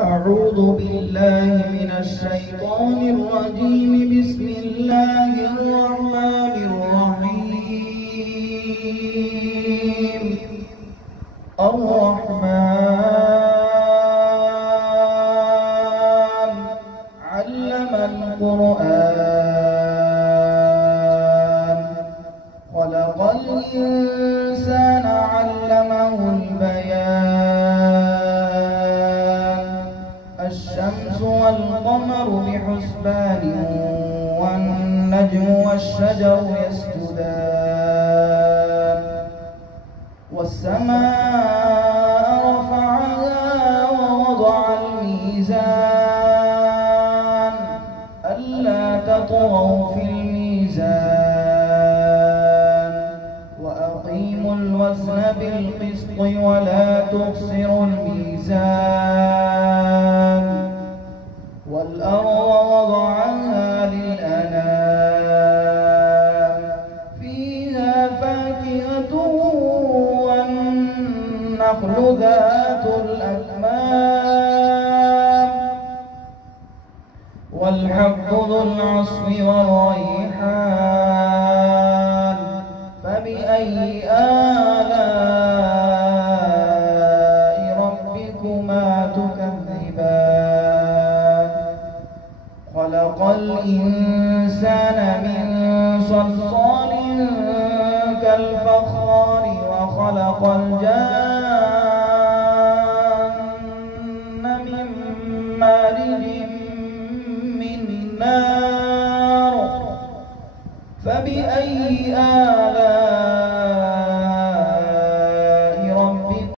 أعوذ بالله من الشيطان الرجيم. بسم الله الرحمن الرحيم. الرحمن علم القرآن خلق الإنسان علمه البيان. الشمس والقمر بحسبان والنجم والشجر يسجدان. والسماء رفعها ووضع الميزان ألا تطغوا في الميزان وأقيموا الوزن بالقسط ولا تخسروا الميزان. والأرض وضعها للأنام فيها فاكهة والنخل ذات الأكمام والحب ذو العصف والريحان. فبأي آلاء ربكما تكذبان؟ خلق الإنسان